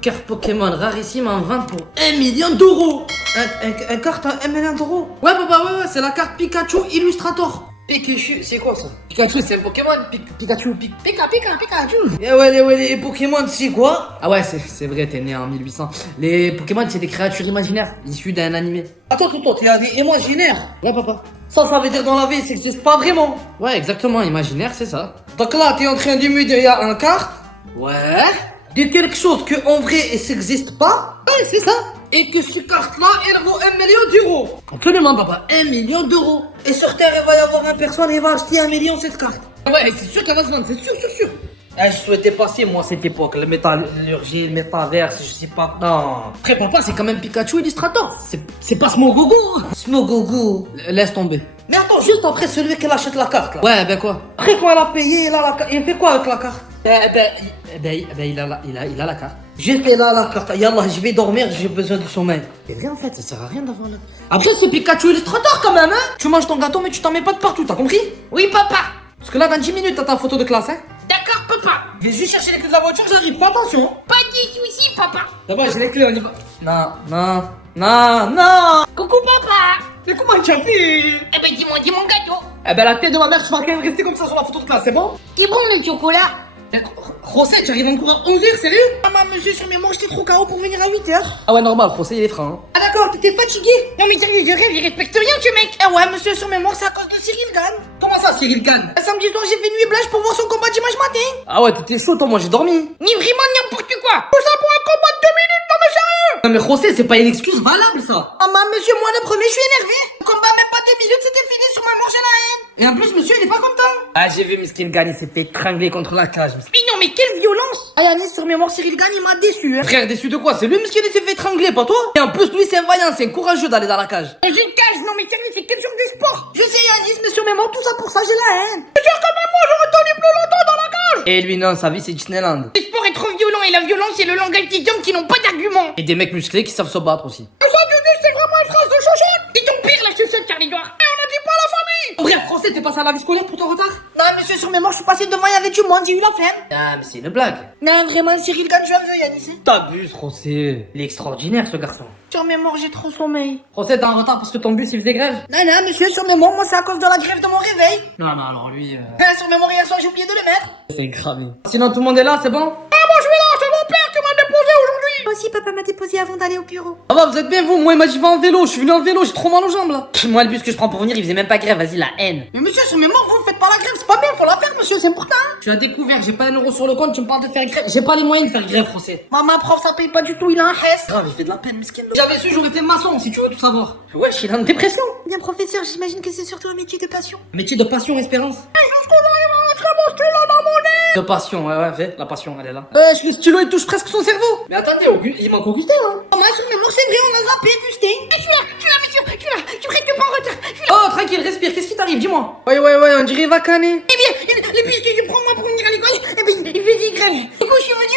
Carte Pokémon rarissime en vente pour 1 million d'euros. Un carte à 1 million d'euros. Ouais, papa, ouais, c'est la carte Pikachu Illustrator. Pikachu, c'est quoi ça? Pikachu, c'est un Pokémon. Pikachu. Les Pokémon, c'est quoi? Ah ouais, c'est vrai, t'es né en 1800. Les Pokémon, c'est des créatures imaginaires issues d'un animé. Attends, t'es un imaginaire? Ouais, papa. Ça veut dire dans la vie, ça existe pas vraiment. Ouais, exactement, imaginaire, c'est ça. Donc là, t'es en train de me dire, il y a un carte. Ouais. De quelque chose que en vrai, ça existe pas. Ouais, c'est ça. Et que cette carte-là, elle vaut 1 million d'euros. Absolument, papa, 1 million d'euros. Et sur Terre, il va y avoir une personne qui va acheter 1 million cette carte. Ouais, c'est sûr qu'elle va se vendre, c'est sûr. Ah, je souhaitais passer, moi, cette époque, la métallurgie, le métaverse, je sais pas. Non. Après, papa, c'est quand même Pikachu Illustrator. C'est pas Smogogo. Smogogo. Laisse tomber. Mais attends, juste après celui qui achète la carte, là. Ouais, ben quoi? Après, quand elle a payé, il a la carte. Il fait quoi avec la carte? Il a la carte. J'ai fait là la carte. Yallah, je vais dormir, j'ai besoin de sommeil. C'est vrai, en fait, ça sert à rien d'avoir la... Après, c'est Pikachu Illustrator, quand même, hein. Tu manges ton gâteau, mais tu t'en mets pas de partout, t'as compris? Oui, papa. Parce que là, dans 10 minutes, t'as ta photo de classe, hein. D'accord, papa. Je vais juste chercher les clés de la voiture, j'arrive. Fais attention. Pas de soucis, papa. D'abord, j'ai les clés, on y va. Non. Coucou, papa. Mais comment tu as fait? Eh ben dis-moi mon gâteau. Eh ben, la tête de ma mère, je vais quand même rester comme ça sur la photo de classe, c'est bon? C'est bon le chocolat. José, tu arrives en cours à 11h, sérieux? Maman, monsieur, sur mes manches, j'étais trop KO pour venir à 8h. Ah ouais, normal, José, il est frein. Ah d'accord, t'étais fatigué? Non mais sérieux, je rêve, il respecte rien, ce mec. Ah ouais, monsieur, sur mes manches, c'est à cause de Cyril Gann. Comment ça, Cyril Gann? Samedi soir, j'ai fait nuit blanche pour voir son combat dimanche matin. Ah ouais, t'étais chaud, toi, moi j'ai dormi. Ni vraiment n'importe quoi. Tout ça pour un combat de 2 minutes, non mais sérieux. Non mais José, c'est pas une excuse valable, ça. Maman, monsieur, moi le premier, je suis énervé. Le combat, même pas 2 minutes, c'était fini sur mes manches à la haine. Et en plus, monsieur, il est pas content. Ah, j'ai vu Cyril Gann, il s'est fait étrangler contre la cage. Mais non, mais quelle violence. Ah Yannis, sur mes manches, Cyril Gann, il m'a déçu, hein. Frère, déçu de quoi? C'est lui, monsieur, qui s'est fait étrangler, pas toi? Et en plus, lui, c'est un vaillant, c'est un courageux d'aller dans la cage. Dans une cage, non mais sérieux, c'est quel genre de sport? Je sais Yannis, mais sur mes manches, tout ça pour ça, j'ai la haine. C'est sûr que même moi, j'aurais tenu plus longtemps dans la cage. Et lui, non, sa vie, c'est Disneyland. Le sport est trop violent et la violence, c'est le langage des hommes qui n'ont pas d'argument. Et des mecs musclés qui savent se battre aussi. Ça, c'est vraiment une phrase de chochotte. Dis ton pire, la chochotte, Charlie Noir. Et on a dit pas la famille. Bref, Français, t'es passé à la vie scolaire pour ton retard? Non, monsieur, sur mes manches, je suis passé devant, il y avait du monde, j'ai eu la flemme. Ah, mais c'est une blague. Non, vraiment, Cyril Gann, je veux Yannis. T'abuses, José. Il est extraordinaire, ce garçon. Sur mes morts, j'ai trop sommeil. José, t'es en retard parce que ton bus, il faisait grève? Non, monsieur, sur mes morts, moi, c'est à cause de la grève de mon réveil. Non, alors lui... Sur mes morts, hier soir, j'ai oublié de le mettre. C'est cramé. Sinon, tout le monde est là, c'est bon? Ah, bon, je suis là, c'est mon père qui m'a déposé aujourd'hui. Moi aussi, papa m'a déposé avant d'aller au bureau. Ah bah, vous êtes bien, vous? Moi, il m'a dit va en vélo. Je suis venu en vélo, j'ai trop mal aux jambes, là. Moi, le bus que je prends pour venir, il faisait même pas grève. Vas-y, la haine. Mais monsieur, sur mes morts, vous faites pas la grève, c'est pas bien, faut la faire, monsieur, c'est important. Tu as découvert, j'ai pas 1 euro sur le compte, tu me parles de faire grève. J'ai pas les moyens de faire grève, José. Maman, prof, ça paye pas du tout, il a un hess. Grave, il fait de la peine, miskin. J'avais su, j'aurais fait maçon, si tu veux tout savoir. Wesh, il est en dépression. Bien, professeur, j'imagine que c'est surtout un métier de passion. Métier de passion, espérance. De passion, ouais, fais. La passion, elle est là. Le stylo, il touche presque son cerveau. Mais attendez, il manque Augustin, hein. Maman, sur mes morts, c'est vrai, on a zappé, Augustin. Je suis là, monsieur, tu restes pas en retard. Oh, tranquille, respire, qu'est-ce qui t'arrive, dis-moi. Ouais, on dirait il va canner. Eh bien, le bus que je prends moi pour venir à l'école, eh bien, il faisait grève. Du coup, je suis venu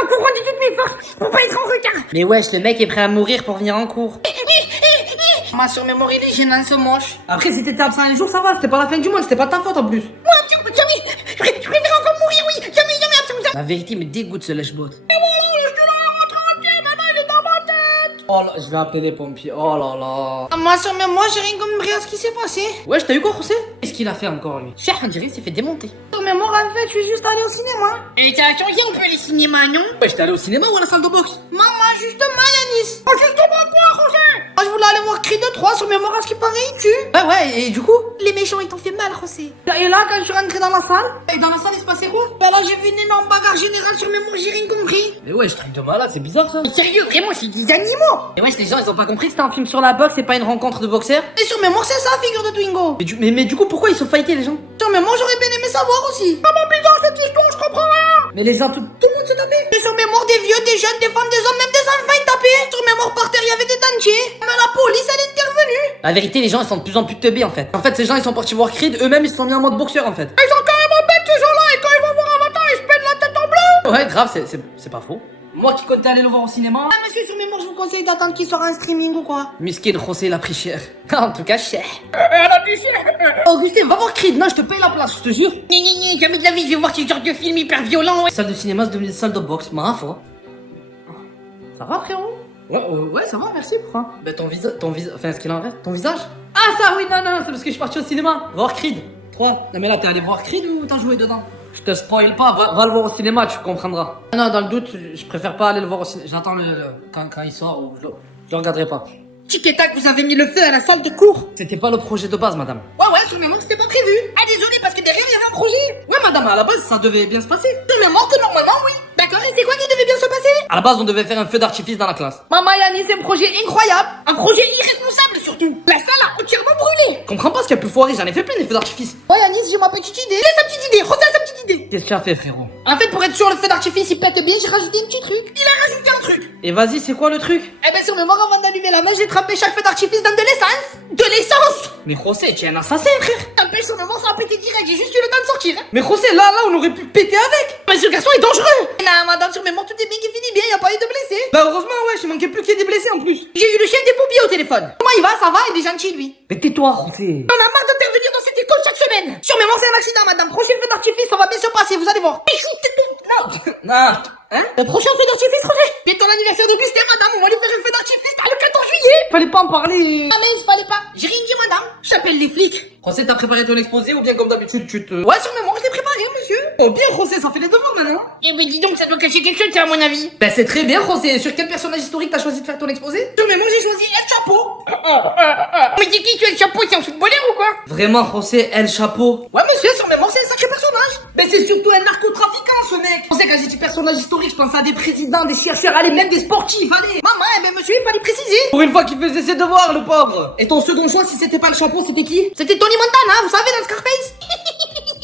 en courant de toutes mes forces pour pas être en retard. Mais wesh, le mec est prêt à mourir pour venir en cours. Maman, sur mes morts, il est gênant, ce moche. Après, si t'étais absent un jour, ça va, c'était pas la fin du monde, c'était pas ta faute en plus. Moi, jamais, je préfère encore mourir, oui, jamais absent. La vérité me dégoûte ce lèche-bot. Et voilà, je suis là, en entier, maintenant il est dans ma tête. Oh là, je vais appeler les pompiers, oh là là. Maman, sur mes morts, j'ai rien compris à ce qui s'est passé. Wesh, t'as eu quoi, José? Qu'est-ce qu'il a fait encore, lui? Cher, on dirait, il s'est fait démonter. Sur mes morts, en fait, je suis juste allé au cinéma. Et ça a changé un peu les cinémas, non? Wesh, t'es allé au cinéma ou à la salle de boxe? Maman, justement, Yanis. Oh, justement quoi, José? Je voulais aller voir Creed 3 sur mes morts, à ce qui paraît, il tue. Ouais, et du coup? Les méchants, ils t'ont fait mal, José. Et là, quand je suis rentré dans la salle? Et dans la salle, il se passait quoi? Ben là, j'ai vu une énorme bagarre générale sur mes morts, j'ai rien compris. Mais wesh, truc de malade, c'est bizarre ça. Sérieux, vraiment, c'est des animaux. Et wesh, les gens, ils ont pas compris que c'était un film sur la boxe et pas une rencontre de boxeurs? Et sur mes morts, c'est ça, figure de Twingo. Mais du coup, pourquoi ils sont fightés, les gens? Sur mes morts, j'aurais bien aimé savoir aussi. Maman, bizarre cette histoire, je comprends rien. Mais les gens, tout le monde se tapait. Et sur mes morts, des vieux, des jeunes, des femmes, des hommes, même des enfants, ils tapaient. Sur mes morts, par terre, il y avait des dentiers. Mais la police, elle est intervenue. La vérité, les gens, ils sont de plus en plus teubés, en fait. En fait, ces gens, ils sont partis voir Creed, eux-mêmes, ils se sont mis en mode boxeur, en fait. Ils sont carrément bêtes, ces gens-là, et quand ils vont voir Avatar, ils se pètent la tête en bleu. Ouais, grave, c'est pas faux. Moi qui comptais aller le voir au cinéma. Ah, monsieur, sur mémoire, je vous conseille d'attendre qu'il sorte en streaming ou quoi. Miskin, José, il a pris cher. En tout cas, cher. Elle a pris cher. Augustin, va voir Creed. Non, je te paye la place, je te jure. Ni, jamais de la vie, je vais voir ce genre de film hyper violent, ouais. Salle de cinéma, c'est devenu une salle de boxe, ma foi. Ça va, frérot? Ouais, ça va, merci, pourquoi? Ben, ton visage, enfin, est-ce qu'il en reste? Ton visage? Ah, ça, oui, non, c'est parce que je suis parti au cinéma. Va voir Creed. 3. Non, mais là, t'es allé voir Creed ou t'as joué dedans? Je te spoil pas, va le voir au cinéma, tu comprendras. Non, dans le doute, je préfère pas aller le voir au cinéma. J'attends quand il sort, ou je le regarderai pas. Tic et tac, vous avez mis le feu à la salle de cours. C'était pas le projet de base, madame. Ouais, sur mémoire, c'était pas prévu. Ah, désolé, parce que derrière, il y avait un projet. Ouais, madame, à la base, ça devait bien se passer. Sur mémoire, que normalement, oui. D'accord, et c'est quoi qui devait bien se passer? À la base, on devait faire un feu d'artifice dans la classe. Maman, Yannis, c'est un projet incroyable. Un projet irresponsable, surtout. La salle a entièrement brûlé. Je comprends pas ce qu'il a pu foirer, j'en ai fait plein des feux d'artifice. Ouais, Yannis, j'ai ma petite idée. Laisse sa petite idée, Rosa, sa petite idée. Qu'est-ce que tu as fait, frérot? En fait, pour être sûr, le feu d'artifice, il pète bien, j'ai rajouté un petit truc. Il a rajouté un truc. Et vas-y, c'est quoi le truc? Eh ben, sur mémoire, avant d'allumer la main, j'ai trempé chaque feu d'artifice dans de l'essence. De l'essence. Mais José, tu es un assassin, frère. T'empêches, sur mémoire, ça a pété direct. J'ai juste eu le temps de sortir. Hein. Mais José, là, on aurait pu péter avec. Mais ce garçon est dangereux. Non, madame, sur mémoire, tout est bien qui finit bien, y a pas eu de blessés. Bah, heureusement, ouais, il manquait plus qu'il y ait des blessés en plus. J'ai eu le chef des pompiers au téléphone. Comment il va? Ça va? Il est gentil, lui. Mais tais-toi, José. On a marre d'intervenir dans cette école chaque semaine. Sur mémoire, c'est un accident, madame. Prochain feu d'artifice, ça va bien se passer, vous allez voir. Mais chut, non. Non. Hein? Le prochain feu d'artifice, Roger. Bientôt l'anniversaire d'Augustin, madame. On va lui faire un feu d'artifice le 14 juillet. Fallait pas en parler. Ah, mais il fallait pas. J'ai rien dit, madame. J'appelle les flics. José, t'as préparé ton exposé ou bien comme d'habitude, tu te... Ouais, sur mémoire, je l'ai préparé, monsieur. Oh, bien, José, ça fait les devoirs maintenant. Eh ben, dis donc, ça doit cacher quelque chose, à mon avis. Ben, c'est très bien, José. Sur quel personnage historique t'as choisi de faire ton exposé? Sur mémoire, j'ai choisi El Chapeau. Mais c'est qui, tu El Chapeau? C'est un footballeur ou quoi? Vraiment, José, El Chapeau. Ouais, monsieur, sur mémoire, c'est un sacré personnage. Mais c'est surtout un narcotrafiquant, ce mec. José, quand j'ai dit personnage historique, je pense à des présidents, des chercheurs, allez, même des sportifs, allez. Maman, eh ben, monsieur, il fallait préciser. Pour une fois qu'il faisait ses devoirs, le pauvre. Et ton second choix, si c'était pas le chapeau, c'était qui? C'était Tony Montana, vous savez, dans Scarface.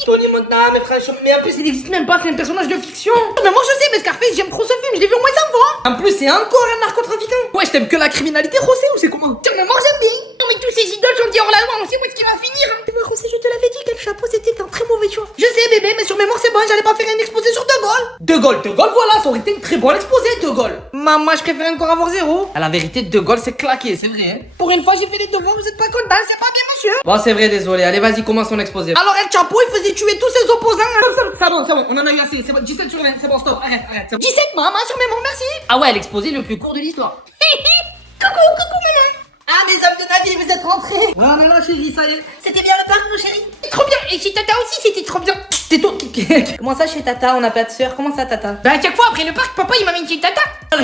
Tony Montana, mais franchement, mais en plus, il existe même pas, c'est un personnage de fiction. Mais moi, je sais, mais Scarface, j'aime trop ce film, je l'ai vu au moins 100 fois. En plus, c'est encore un narcotrafiquant. Ouais, je t'aime que la criminalité, José, ou c'est comment? Sur mémoire, j'aime bien. Non, mais tous ces idoles sont dit hors la loi, on sait où est-ce qu'il va finir. Hein. Mais José, je te l'avais dit, quel chapeau, c'était un très mauvais choix. Je sais, bébé, mais sur mémoire, c'est bon, j'allais pas faire un exposé sur De Gaulle. De Gaulle, voilà, ça aurait été une très bonne exposé, De Gaulle. Maman, je préfère encore avoir 0. À la vérité, De Gaulle, c'est claqué, c'est vrai, hein. Pour une fois, j'ai fait les devoirs, vous êtes pas content, c'est pas bien, monsieur. Bon, c'est vrai, désolé. Allez, vas-y, commence ton exposé. Alors, El Chapeau, il faisait tuer tous ses opposants. C'est bon, on en a eu assez. C'est bon, 17 sur 20, c'est bon, stop, arrête, c'est bon. 17, maman, sur mémoire, merci. Ah ouais, l'exposé le plus court de l'histoire. Coucou, maman. Ah, mes hommes de ma vie, vous êtes rentrés. Oh, maman, chérie, ça y est. C'était bien le parc, mon chéri. C'était trop bien. Et chez Tata aussi, c'était trop bien. C'est toi Comment ça, chez Tata, on n'a pas de sœur? Comment ça, Tata? Bah, à chaque fois, après le parc, papa, il m'amène chez Tata.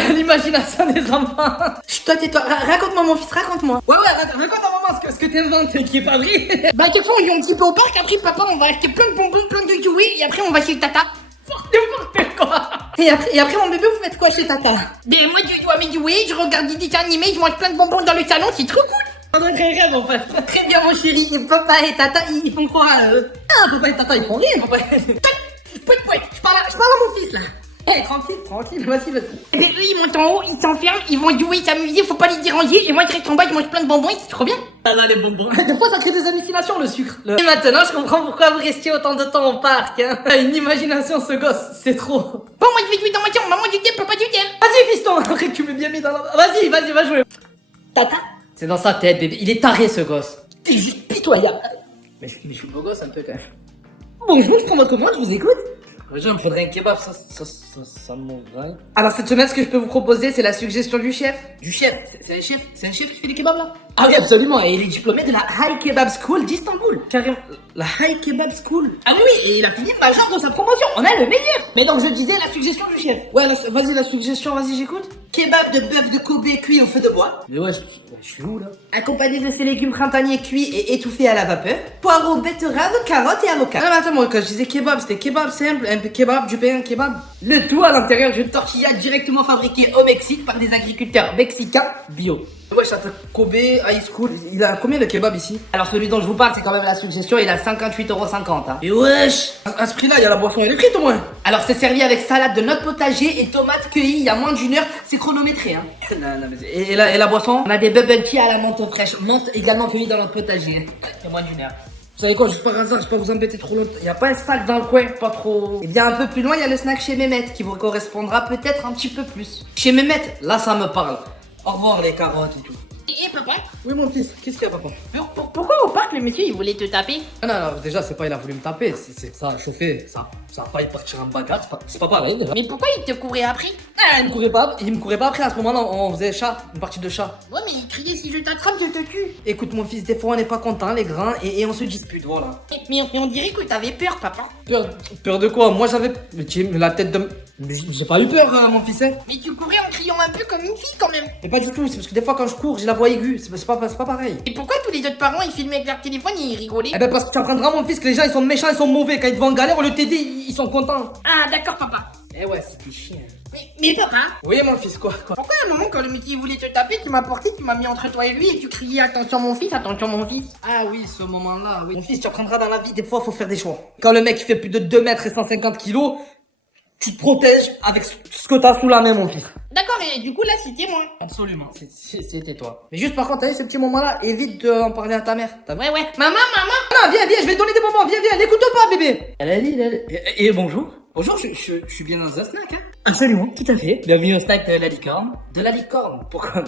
L'imagination des enfants. Chut, toi, tais-toi. Raconte-moi, mon fils, raconte-moi. Ouais, raconte à maman ce que t'inventes qui est pas vrai. Bah, à chaque fois, on y va un petit peu au parc. Après, papa, on va acheter plein de bonbons, plein de jouets. Et après, on va chez Tata. N'importe quoi. Et après, mon bébé, vous faites quoi chez Tata? Ben, moi, je dois mes jouets, je regarde des dessins animés, je mange plein de bonbons dans le salon, c'est trop cool. On a un rêve en fait. Très bien, mon chéri. Et papa et Tata, ils font quoi? Ah, papa et tata, ils font rien, papa. Je parle à mon fils, là. Eh, tranquille, vas-y. Eh ben, eux, ils montent en haut, ils s'enferment, ils vont jouer, s'amuser, faut pas les déranger. Et moi, je reste en bas, je mange plein de bonbons, et c'est trop bien. Ah non, les bonbons. Des fois, ça crée des hallucinations, le sucre. Et maintenant, je comprends pourquoi vous restiez autant de temps au parc, hein. Une imagination, ce gosse, c'est trop. Bon, moi, je vais jouer dans ma chambre. Maman, tu t'aimes, papa, tu t'aimes. Vas-y, fiston, après que tu m'aies bien mis dans la... Vas-y, va jouer. Tata, C'est dans sa tête, bébé. Il est taré, ce gosse. t'es juste pitoyable. Mais je suis beau gosse un peu, quand même. Bonjour, je prends votre commande, je vous écoute. Déjà, il me faudrait un kebab, ça m'aurait. Alors, cette semaine, ce que je peux vous proposer, c'est la suggestion du chef. Du chef? C'est un chef qui fait des kebabs, là? Ah oui, absolument, et il est diplômé de la High Kebab School d'Istanbul. Carrément. La High Kebab School. Ah oui, et il a fini le major de sa promotion, on a le meilleur. Mais donc je disais la suggestion du chef. Ouais, vas-y, la suggestion, vas-y, j'écoute. Kebab de bœuf de Kobe cuit au feu de bois, Mais ouais, je suis où, là? accompagné de ses légumes printaniers cuits et étouffés à la vapeur, poireaux, betteraves, carottes et avocats. Ah, mais attends, moi, quand je disais kebab, c'était kebab simple, un kebab, du pain, kebab. Le tout à l'intérieur d'une tortilla directement fabriquée au Mexique par des agriculteurs mexicains bio. Ouais, château Kobe High School, il a combien de kebab ici? Alors celui dont je vous parle, c'est quand même la suggestion, il a 58,50 €. Hein. Et wesh, à ce prix-là, il y a la boisson électrique au moins. Alors c'est servi avec salade de notes potager et tomates cueillies il y a moins d'une heure, c'est chronométré. Hein. Non, mais et la boisson? On a des bubble tea à la menthe fraîche, menthe également cueillie dans notre potager. Hein. Il y a moins d'une heure. Vous savez quoi, juste par hasard, je vais pas vous embêter trop longtemps. Y a pas un snack dans le coin, pas trop. Et bien un peu plus loin, il y a le snack chez Mehmet qui vous correspondra peut-être un petit peu plus. Chez Mehmet, là ça me parle. Au revoir les carottes et tout. Et papa, Oui mon fils, qu'est-ce qu'il y a papa? pourquoi au parc le monsieur il voulait te taper? Non, déjà c'est pas il a voulu me taper, ça a chauffé, ça a failli partir en bagarre, c'est pas pareil déjà. Mais pourquoi il te courait après? Ah, il me courait pas après à ce moment-là, on faisait chat, une partie de chat. Ouais mais il criait si je t'attrape je te tue. Écoute mon fils, des fois on n'est pas content les grands et on se dispute, voilà. Mais on dirait que t'avais peur papa. Peur de quoi? Moi j'avais la tête de... J'ai pas eu peur mon fils, hein. Mais tu courais en criant un peu comme une fille quand même. Mais pas du tout, c'est parce que des fois quand je cours j'ai la voix aiguë, c'est pas pareil. Et pourquoi tous les autres parents ils filmaient avec leur téléphone et ils rigolaient? Eh ben parce que tu apprendras mon fils que les gens ils sont méchants, ils sont mauvais, quand ils te voient en galère au lieu de t'aider, ils sont contents. Ah d'accord papa. Eh ouais, c'est des chiens. Mais papa, Oui mon fils, quoi. pourquoi à un moment quand le métier voulait te taper, tu m'as porté, tu m'as mis entre toi et lui et tu criais attention mon fils, attention mon fils? Ah oui, ce moment-là, oui. Mon fils, tu apprendras dans la vie, des fois faut faire des choix. Quand le mec il fait plus de 2 mètres et 150 kilos, tu te protèges avec ce que t'as sous la main mon fils. D'accord, et du coup là c'était moi. Absolument, c'était toi. Mais juste par contre, t'as vu ce petit moment-là, évite d'en parler à ta mère. Ouais. Maman. Non, viens, je vais te donner des moments, viens, l'écoute pas bébé. Elle a dit, et bonjour. Bonjour, je suis bien dans un snack, hein. Absolument, tout à fait. Bienvenue au snack de la licorne. De la licorne, pourquoi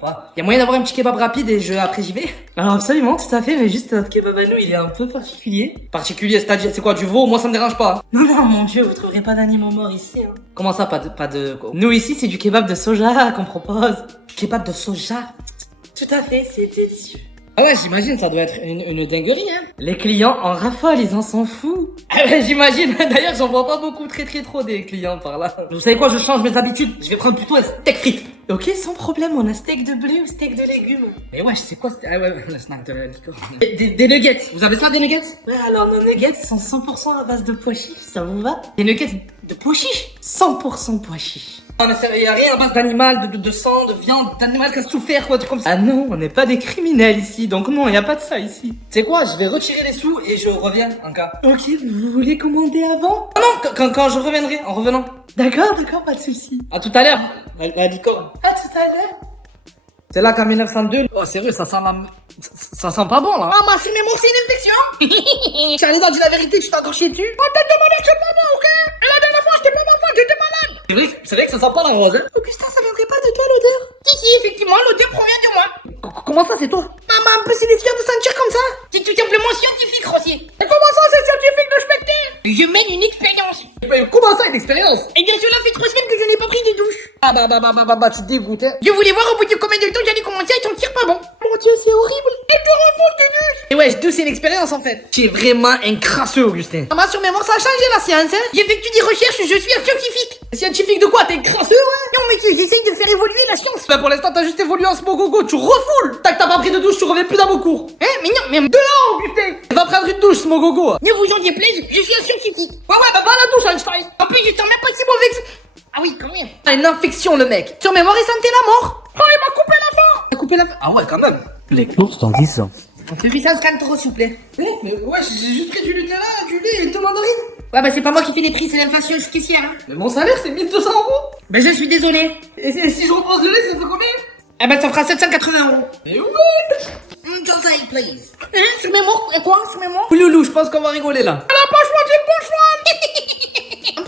pas. Y a moyen d'avoir un petit kebab rapide et après j'y vais? Alors absolument, tout à fait, mais juste notre kebab à nous, il est un peu particulier. Particulier, c'est-à-dire, c'est quoi, du veau? Moi ça me dérange pas. Non, mon dieu, vous trouverez pas d'animaux morts ici, hein. Comment ça, pas de... Nous ici, c'est du kebab de soja qu'on propose. Kebab de soja? Tout à fait, c'est délicieux. Ah ouais, j'imagine, ça doit être une dinguerie, hein. Les clients en raffolent, ils en sont fous. Ah ouais, j'imagine. D'ailleurs, j'en vois pas beaucoup, très trop des clients par là. Vous savez quoi, je change mes habitudes. Je vais prendre plutôt un steak frites. Ok, sans problème, on a steak de blé ou steak de légumes. Mais ouais, c'est quoi? Ah ouais, le snack de la licorne. Des nuggets. Vous avez ça, des nuggets? Ouais, alors nos nuggets sont 100% à base de pois chiches, ça vous va? Des nuggets de pois chiches? 100% pois chiches. Il y a rien à base d'animal, de sang, de viande, d'animal qui a souffert, quoi, comme ça. Ah non, on n'est pas des criminels ici, donc non, il n'y a pas de ça ici. Tu sais quoi, je vais retirer les sous et je reviens en cas. Ok, vous voulez commander avant? Non, quand je reviendrai, en revenant. D'accord, pas de souci. À tout à l'heure, la licorne. À tout à l'heure. C'est là qu'en 1902. Oh, sérieux, ça sent pas bon, là. Ah, ma fille, mais moi, c'est une infection. Charlie, dis la vérité que je t'ai encore chié dessus. Oh, t'as demandé que je te maman, ok? Et la dernière fois, j'étais pas malade, j'étais malade. C'est vrai que ça sent pas la rose, hein. Augustin, ça viendrait pas de toi, l'odeur? Si, effectivement, l'odeur provient de moi. Comment ça, c'est toi? Maman, un peu c'est fier de sentir comme ça. C'est tout simplement scientifique, Rossier. Et comment ça, c'est scientifique de schmecker? Je mène une expérience. Mais comment ça, une expérience? Eh bien, cela fait 3 semaines que je n'ai pas pris de douche. Ah bah, tu te dégoûtes, hein. Je voulais voir au bout de combien de temps j'allais commencer à sentir pas bon. Mon Dieu, c'est horrible. Et tu réponds de douche. Et ouais, douce, c'est une expérience, en fait. Tu es vraiment un crasseux, Augustin. Maman, sur mes morts, ça a changé la science, hein. J'effectue des recherches, je suis un scientifique. Scientifique de quoi? T'es crasseux, ouais? Non, mais j'essaye de faire évoluer la science. Bah, pour l'instant, t'as juste évolué en smogogo. Tu refoules. T'as pas pris de douche, tu reviens plus dans vos cours. Hein, mais non, mais dehors, Augustin. Va prendre une douche, smogogo. Ne vous en déplaise, je suis un scientifique. Ouais, bah, va à la douche, Einstein. En plus, je sens même pas si mauvais que ça. Ah oui, quand même. Ah, une infection, le mec. Sur mémoire, il sentait la mort. Oh, il m'a coupé la fin. T'as coupé la... Ah ouais, quand même. Les courses en 10 ans. On fait 830 euros, s'il vous plaît. Oui, mais ouais, j'ai juste pris du Nutella, du lait et une mandarine. Ouais, bah c'est pas moi qui fais les prix, c'est l'inflation justicière. Hein. Mais mon salaire, c'est 1200 euros. Bah je suis désolé. Et si je repense le lait, ça fait combien? Eh ben ça fera 780 euros. Et ouais. José, please. Hein, sur mémoire, quoi, sur mémoire? Loulou, je pense qu'on va rigoler là. Elle a pas choisi le bon choix.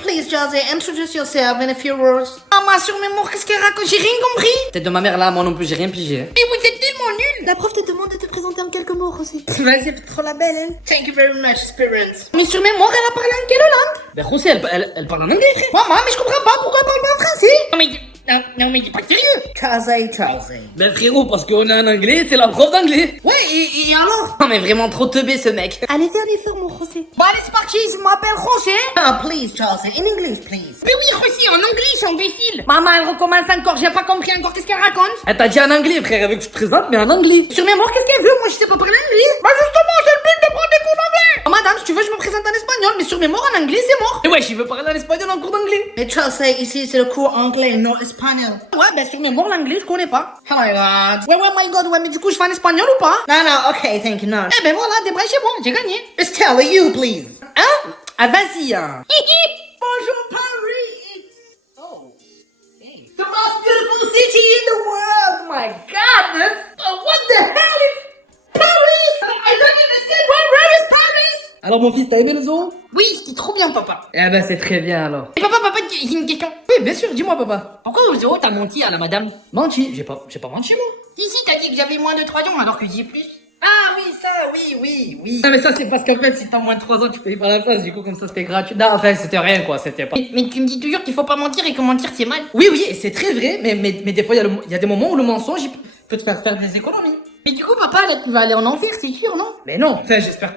Please, José, introduce yourself in a few words. Ah, ma sur mémoire, qu'est-ce qu'elle raconte? J'ai rien compris. Tête de ma mère là, moi non plus, j'ai rien pigé. Hein. Mais vous êtes tellement nuls. La prof te demande de te présenter en quelques mots aussi. Vas-y, c'est trop la belle, hein. Thank you very much, Experience. Mais sur mémoire, elle a parlé en quelle langue? Ben, José, elle parle en anglais, frère. Maman, mais je comprends pas pourquoi elle parle pas en français. Non, mais dis pas sérieux. José. Ben, frérot, parce qu'on est en anglais, c'est la prof d'anglais. Ouais, et alors? Non, mais vraiment trop teubé, ce mec. Allez faire l'effort, mon José. Bon, allez, c'est parti, je m'appelle José. Ah, please, José, in English, please. Mais oui, José, en anglais, imbécile. Maman, elle recommence encore, j'ai pas compris encore qu'est-ce qu'elle raconte. Elle t'a dit en anglais, frère, avec que je te présente, mais en anglais. Sur mémoire, qu'est-ce qu'elle veut? Moi, je sais pas parler anglais. Bah, justement, c'est le but de prendre des cours d'anglais. Oh, madame, si tu veux, je me présente en espagnol, mais sur mémoire, en anglais, c'est mort. Et ouais, je veux parler en espagnol en cours d'anglais. Mais José, ici, c'est le cours anglais, non espagnol. Ouais, ben, sur mémoire, l'anglais, je connais pas. Oh my god. Ouais, my god, ouais, mais du coup, je fais en espagnol ou pas? Non, ok, thank you, non. Eh ben voilà, débranchez-moi, j'ai gagné. Just tell you, please. Hein? Ah, vas-y, hein. Bonjour, Paris. Oh. Hey. The most beautiful city in the world. Oh my god, what the hell is Paris? I don't understand. Where Alors mon fils, t'as aimé le zoo? Oui, c'était trop bien, papa. Eh ben c'est très bien alors. Et papa, j'ai une question. Oui, bien sûr, dis-moi papa. Pourquoi au zoo t'as menti à la madame? Menti, j'ai pas menti moi. Si, t'as dit que j'avais moins de 3 ans alors que j'ai plus. Ah oui, ça, oui. Non mais ça c'est parce qu'en fait si t'as moins de 3 ans tu payes pas la place, du coup comme ça c'était gratuit. Non enfin c'était rien quoi, c'était pas... Mais tu me dis toujours qu'il faut pas mentir et que mentir c'est mal. Oui, et c'est très vrai, mais des fois il y a des moments où le mensonge il peut te faire des économies. Mais du coup, papa, là, tu vas aller en enfer, c'est sûr, non? Mais non, enfin j'espère...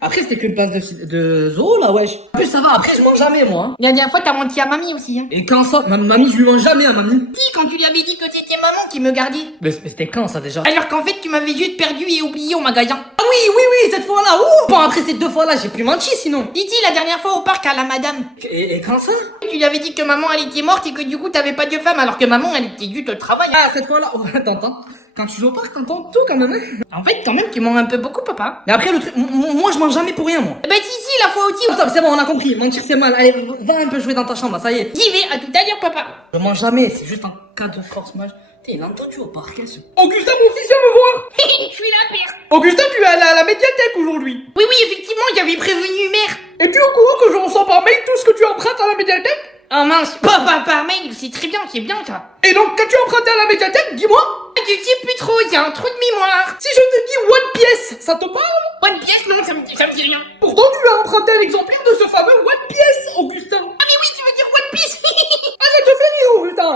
Après c'était qu'une place de zoo là wesh. En plus ça va, après je mange jamais moi. La dernière fois, t'as menti à mamie aussi, hein. Et quand ça, mamie je lui mange jamais à mamie. Si, quand tu lui avais dit que c'était maman qui me gardait. Mais c'était quand ça déjà? Alors qu'en fait, tu m'avais juste perdu et oublié au magasin. Ah oui, cette fois là, ouh. Bon après ces 2 fois là j'ai plus menti sinon. Didi, la dernière fois au parc à la madame. Et quand ça? Tu lui avais dit que maman, elle était morte et que du coup, t'avais pas de femme alors que maman, elle était juste au travail. Ah cette fois là, oh, t'entends? Quand tu joues au parc, t'entends tout quand même hein. En fait, quand même, tu mens un peu beaucoup, papa. Mais après le truc, moi je mange jamais pour rien moi. Bah si, la fois aussi. Stop, c'est bon, on a compris, mentir c'est mal. Allez, va un peu jouer dans ta chambre, ça y est. J'y vais, à tout à l'heure, papa. Je mange jamais, c'est juste en cas de force majeure. Il a entendu au parc, hein, Augustin, mon fils vient me voir. Je suis la pire. Augustin, tu es à la médiathèque aujourd'hui. Oui, effectivement, j'avais prévenu mère. Et tu es au courant que je reçois par mail tout ce que tu empruntes à la médiathèque? Oh mince, papa, par mail, c'est très bien, c'est bien ça. Et donc, quand tu emprunté à la médiathèque, dis-moi. Je sais plus trop, j'ai un trou de mémoire. Si je te dis One Piece, ça te parle? One Piece, non, ça me dit rien. Pourtant, tu as emprunté un exemplaire de ce fameux One Piece, Augustin. Ah mais oui, tu veux dire One Piece. Ah, je te fais rire, Augustin.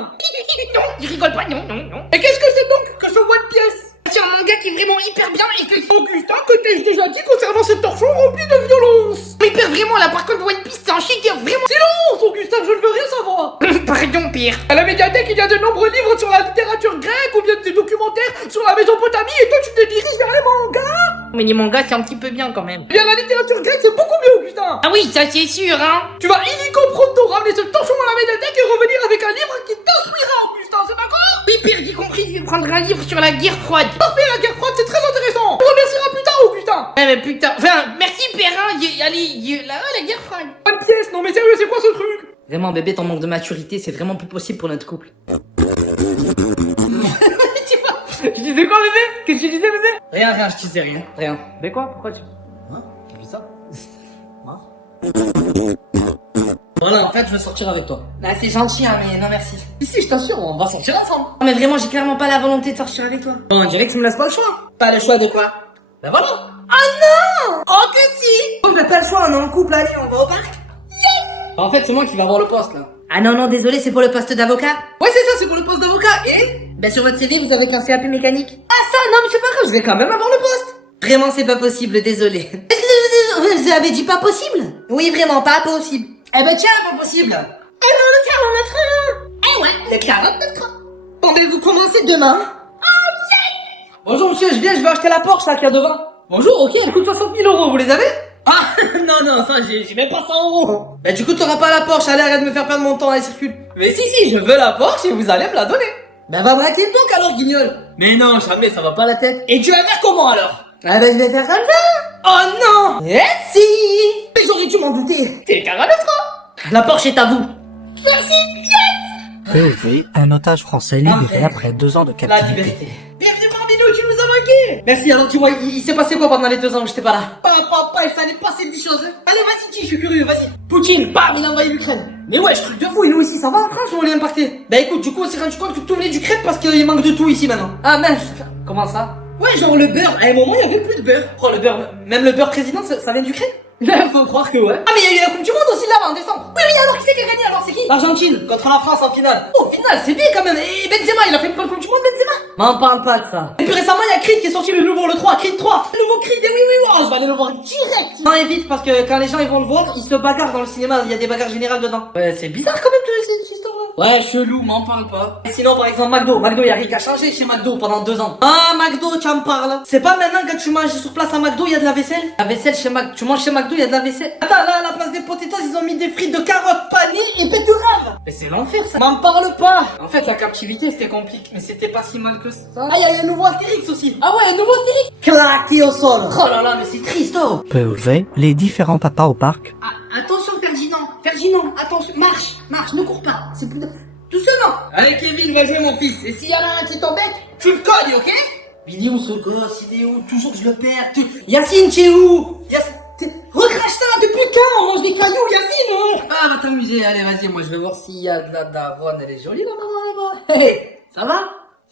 Non, je rigole pas, non. Et qu'est-ce que c'est donc que ce One Piece? C'est un manga qui est vraiment hyper bien et que... Augustin, que t'ai-je déjà dit concernant cette torchon remplie de violence? Hyper vraiment, là, par contre, One Piece, c'est un chef vraiment... Silence, Augustin, je ne veux rien savoir. Pardon, pire. À la médiathèque, il y a de nombreux livres sur la littérature grecque ou bien des documentaires sur la Mésopotamie et toi tu te diriges vers les mangas. Mais les mangas, c'est un petit peu bien quand même. Eh bien, la littérature grecque, c'est beaucoup mieux, Augustin. Ah oui, ça c'est sûr, hein. Tu vas illico pronto ramener ce torchon à la médiathèque et revenir avec un livre qui t'inspirera, Augustin, c'est d'accord? Oui, pire, j'ai compris, je vais prendre un livre sur la guerre froide. Parfait, la guerre froide, c'est très intéressant. On remerciera plus tard, Augustin. Eh mais putain, enfin, merci père, hein. Allez, là, la guerre froide. Pas de pièce, non mais sérieux, c'est quoi ce truc? Vraiment, bébé, ton manque de maturité, c'est vraiment plus possible pour notre couple. Tu disais quoi, bébé? Qu'est-ce que tu disais, bébé? Rien, je disais rien. Rien. Mais quoi? Pourquoi tu... Hein? J'ai vu ça? Voilà, en fait, je veux sortir avec toi. Bah, c'est gentil, hein, mais non merci. Si, je t'assure, on va sortir ensemble. Non, mais vraiment, j'ai clairement pas la volonté de sortir avec toi. Bon, on dirait que ça me laisse pas le choix. Pas le choix de quoi? Ben voilà. Oh non! Oh que si! On n'a pas le choix, on est en couple, allez, on va au parc. En fait, c'est moi qui vais avoir le poste, là. Ah non, désolé, c'est pour le poste d'avocat. Ouais, c'est ça, c'est pour le poste d'avocat. Et Ben sur votre CV, vous avez qu'un CAP mécanique. ah ça, non, mais c'est pas grave, je vais quand même avoir le poste. Vraiment, c'est pas possible, désolé. Vous avez dit pas possible? Oui, vraiment, pas possible. Eh ben tiens, pas possible. Eh ben, le 49.1. Eh ouais, le 49.3. Bon, mais vous commencez demain. Bonjour monsieur, je viens, je vais acheter la Porsche là qu'il y a devant. Bonjour, ok, elle coûte 60 000 euros, vous les avez? Ah, non, ça, j'ai même pas 100 euros. Bah du coup, t'auras pas la Porsche, allez, arrête de me faire perdre mon temps, allez, circule. Mais si, je veux la Porsche et vous allez me la donner. Bah va braquer donc alors, guignol. Mais non, jamais, ça va pas la tête. Et tu vas faire comment alors? Ah bah je vais faire comme ça. Oh non. Eh si. Mais j'aurais dû m'en douter. C'est le 49.3. La Porsche est à vous. POV, un otage français libéré après 2 ans de La captivité. liberté. Bienvenue Bambino, tu nous as manqué. Merci, alors dis-moi, il s'est passé quoi pendant les 2 ans où j'étais pas là? Papa, il fallait passer 10 choses. Allez, vas-y, je suis curieux, vas-y. Poutine, bam, il a envahi l'Ukraine. Mais ouais, je truc de fou, et nous ici, ça va en France ou on est impacté? Bah écoute, du coup, on s'est rendu compte que tout venait d'Ukraine parce qu'il manque de tout ici maintenant. Ah mince, comment ça? Ouais, genre le beurre, à un moment, il y avait plus de beurre. Oh, le beurre, même le beurre président, ça vient d'Ukraine? Faut croire que ouais. Ah mais il y a eu la Coupe du Monde aussi là-bas en décembre. Oui, alors qui c'est qui a gagné alors, c'est qui? L'Argentine, contre la France en finale. Oh, finale, c'est bien quand même. Et Benzema, il a fait une bonne Coupe du Monde, Benzema. M'en parle pas de ça. Et puis récemment, il y a Creed qui est sorti le nouveau, le 3, Creed 3. Le nouveau Creed, oui, oh, je vais aller le voir direct. Non, évite parce que quand les gens ils vont le voir, ils se bagarrent dans le cinéma, il y a des bagarres générales dedans. Ouais, c'est bizarre quand même cette histoire là. Ouais, chelou, m'en parle pas. Et sinon, par exemple, McDo, il y a rien qui a changé chez McDo pendant 2 ans. Ah, McDo, tu en parles. C'est pas maintenant quand tu manges sur place à McDo, il y a de la vaisselle. La vaisselle chez McDo, tu manges chez McDo, il y a de la vaisselle. Attends, là, à la place des potatoes, ils ont mis des frites de carottes panées et betteraves. Mais c'est l'enfer, ça. M'en parle pas. En fait, la captivité, c'était compliqué, mais c'était pas si mal que ça. Ah, il y a un nouveau Astérix aussi. Ah ouais, un nouveau Astérix. Claqué au sol. Oh là là, mais c'est triste, oh. POV, les différents papas au parc. Ah, attention, Ferdinand, attention, marche, ne cours pas. C'est plus... Doucement. Allez, Kevin, va jouer mon fils. Et s'il y en a un qui t'embête, Tu le colles, ok? Il est où ce gosse? Il est où? Toujours je le perds. Yacine, tu es où? Yacine, t'amuser. Allez, vas-y, moi je vais voir s'il y a de l'avoine. Elle est jolie, la maman, là-bas. Hey, ça va?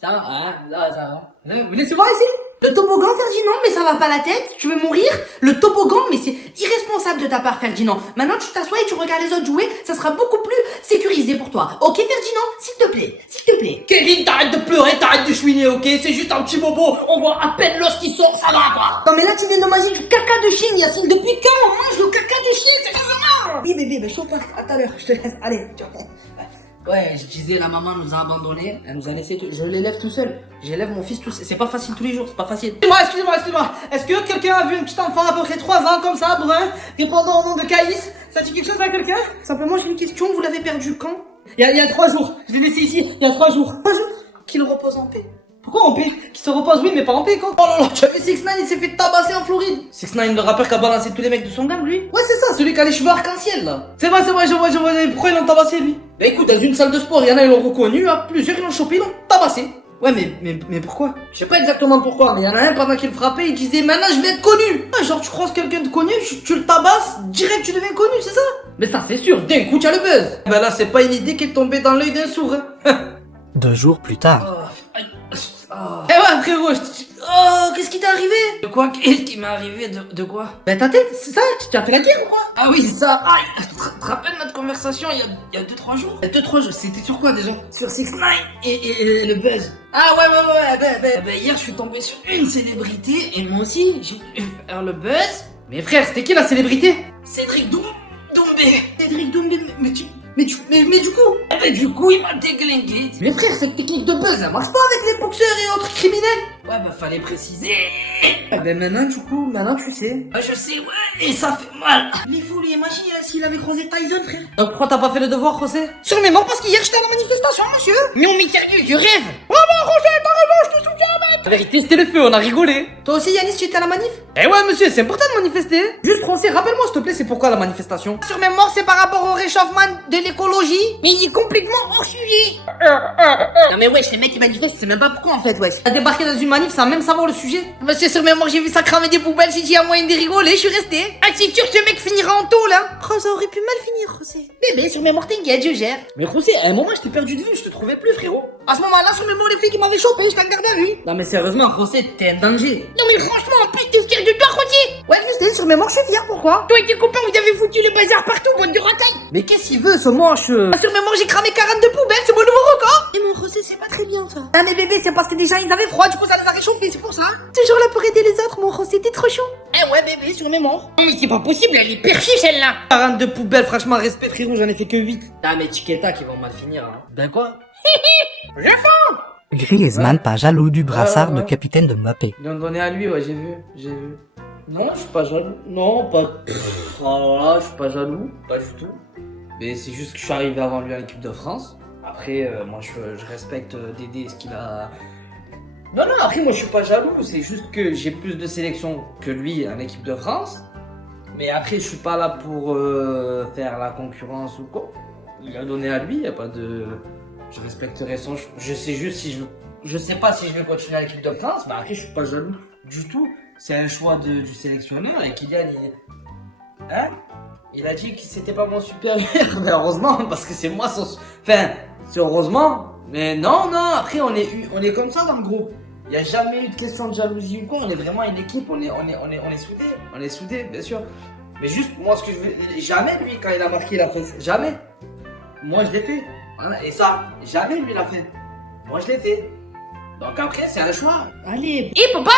Ça va? Ah, là, ça va. Vous laissez voir ici? Le toboggan, Ferdinand, mais ça va pas la tête? Tu veux mourir? Le toboggan, mais c'est irresponsable de ta part, Ferdinand. Maintenant, tu t'assois et tu regardes les autres jouer, ça sera beaucoup plus sécurisé pour toi. Ok, Ferdinand? S'il te plaît, s'il te plaît. Kevin, t'arrêtes de pleurer, t'arrêtes de chouiner, ok? C'est juste un petit bobo, on voit à peine l'os qui sort, ça va quoi? Non, mais là, tu viens de manger du caca de chien, Yacine. Depuis quand on mange le caca de chien? C'est raisonnable. Oui, bébé, ben, chaud pas. À tout à l'heure, je te laisse. Allez, ciao. Ouais, je disais, la maman nous a abandonnés, elle nous a laissé, je l'élève tout seul. J'élève mon fils tout seul. C'est pas facile tous les jours, c'est pas facile. Excusez-moi. Est-ce que quelqu'un a vu un petit enfant à peu près 3 ans comme ça, brun, répondant au nom de Caïs? Ça dit quelque chose à quelqu'un? Simplement, j'ai une question. Vous l'avez perdu quand? Il y a 3 jours. Je l'ai laissé ici, il y a 3 jours. Qu'il repose en paix. Pourquoi en paix? Qui se repose, oui, mais pas en paix, quoi. Oh là là, Tu as vu 6ix9ine, il s'est fait tabasser en Floride. 6ix9ine, le rappeur qui a balancé tous les mecs de son gang, lui. Ouais, c'est ça, celui qui a les cheveux arc-en-ciel, là. c'est vrai, je vois. Pourquoi ils l'ont tabassé, lui? Bah écoute, dans une salle de sport, il y en a, ils l'ont reconnu, à plusieurs, ils l'ont chopé, ils l'ont tabassé. Ouais, mais pourquoi? Je sais pas exactement pourquoi, mais il y en a un pendant qu'il le frappait, il disait maintenant je vais être connu. Ah, genre, tu croises quelqu'un de connu, tu le tabasses, direct tu deviens connu, c'est ça? Mais ça c'est sûr, d'un coup tu as le buzz. Bah là c'est pas une idée qui est tombée dans l'œil d'un sourd. Hein. 2 jours plus tard. Eh ouais, frérot, Oh, qu'est-ce qui t'est arrivé? de quoi? Qu'est-ce qui m'est arrivé? De quoi? Bah ta tête, c'est ça? Tu t'as fait la guerre ou quoi? Ah oui, ça. Ah, tu te rappelles notre conversation il y a 2-3 jours? Il y a 2-3 jours, c'était sur quoi déjà? Sur 6ix9ine et le buzz. Ah ouais, bah, hier je suis tombé sur une célébrité et moi aussi j'ai dû faire le buzz. Mais frère, c'était qui la célébrité? Cédric Doumbé. Cédric Doumbé, mais du coup, du coup il m'a déglingué. Mais frère, cette technique de buzz, elle marche pas avec les boxeurs et autres criminels. Ouais, bah fallait préciser. Ben maintenant tu sais. Ah, je sais, ouais, et ça fait mal. Mais vous lui imaginez s'il avait croisé Tyson, frère. Donc pourquoi t'as pas fait le devoir, José? Sur mes morts, parce qu'hier, j'étais à la manifestation, monsieur. Non, mais sérieux, je rêve. La vérité, c'était le feu, on a rigolé. Toi aussi, Yanis, tu étais à la manif? Eh ouais, monsieur, c'est important de manifester. Juste, Français, rappelle-moi, s'il te plaît, c'est pourquoi la manifestation? Sur mes morts, c'est par rapport au réchauffement de l'écologie, mais il est complètement hors sujet. Non, mais wesh, les mecs qui manifestent, c'est même pas pourquoi en fait, wesh. T'as débarqué dans une manif sans même savoir le sujet? Monsieur, sur mes morts, j'ai vu ça cramer des poubelles, j'ai dit à moyen de rigoler, je suis resté. Ah, c'est sûr que ce mec finira en taux, là. Oh, ça aurait pu mal finir, José. Bébé, sur mes morts, t'inquiète, je gère. Mais José, à un moment, je t'ai perdu de vue, je te trouvais plus, frérot. À ce moment-là, sur mes morts, les flics, ils m'avaient chopé, je t'en garde à vue. Non, mais sérieusement, José, t'es un danger. Non, mais franchement, en plus, t'es fier de toi, Rosier. Ouais, je sais, sur mes morts, je suis fier, pourquoi? Toi et tes copains, vous avez foutu le bazar partout, bande de racailles. Mais qu'est-ce qu'il veut, ce moche? Ah, sur mes morts, j'ai cramé 42 poubelles, c'est mon nouveau record. Et mon José, c'est pas très bien, ça. Ah, mais bébé, c'est parce que déjà, ils avaient froid, du coup, ça les a réchauffés, c'est pour ça. Toujours là pour aider les autres, mon José, t'es trop chou. Eh ouais, bébé, sur mes morts. Non, mais c'est pas possible, elle est perchée celle-là. 42 poubelles, franchement, respect, frérot, j'en ai fait que 8. Ah, mais Chiqueta qui vont mal finir, hein. Ben quoi? Griezmann pas jaloux du brassard de capitaine de Mbappé. Ils l'ont donné à lui, ouais, j'ai vu. Non, je suis pas jaloux. Non, pas. Oh là, je suis pas jaloux, pas du tout. Mais c'est juste que je suis arrivé avant lui en équipe de France. Après, moi, je respecte Dédé ce qu'il a. Non, après, moi, je suis pas jaloux. C'est juste que j'ai plus de sélections que lui en équipe de France. Mais après, je suis pas là pour faire la concurrence ou quoi. Il a donné à lui, y a pas de. Je respecterai son choix. Je sais juste si je sais pas si je vais continuer à l'équipe de France, mais après je suis pas jaloux du tout. C'est un choix du sélectionneur et Kylian il a dit que c'était pas mon supérieur. Mais heureusement, parce que c'est moi son. Enfin, c'est heureusement. Mais non, après on est comme ça dans le groupe. Il y a jamais eu de question de jalousie ou quoi. On est vraiment une équipe, on est soudés. On est soudés, bien sûr. Mais juste moi ce que je veux. Jamais lui quand il a marqué la France. Jamais. Moi je l'ai fait. Voilà, et ça, jamais lui l'a fait. Moi je l'ai fait. Donc après, c'est un choix. Allez. Eh, papa,